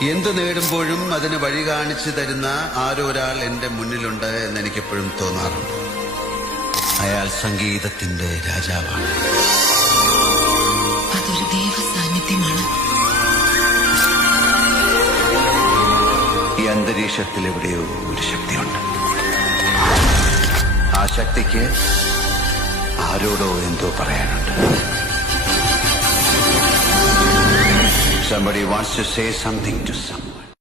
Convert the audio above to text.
എന്തു നേടുമ്പോഴും അതിന് വഴി കാണിച്ചു തരുന്ന ആരോ ഒരാൾ എന്റെ മുന്നിലുണ്ട് എന്ന് എനിക്കെപ്പോഴും തോന്നാറുണ്ട്. അയാൾ സംഗീതത്തിന്റെ രാജാവാണ്. അതൊരു ദൈവ സാന്നിധ്യമാണ്. ഈ അന്തരീക്ഷത്തിൽ എവിടെയോ ഒരു ശക്തിയുണ്ട്. ആ ശക്തിക്ക് ആരോടോ എന്തോ പറയാനുണ്ട്. Somebody wants to say something to someone.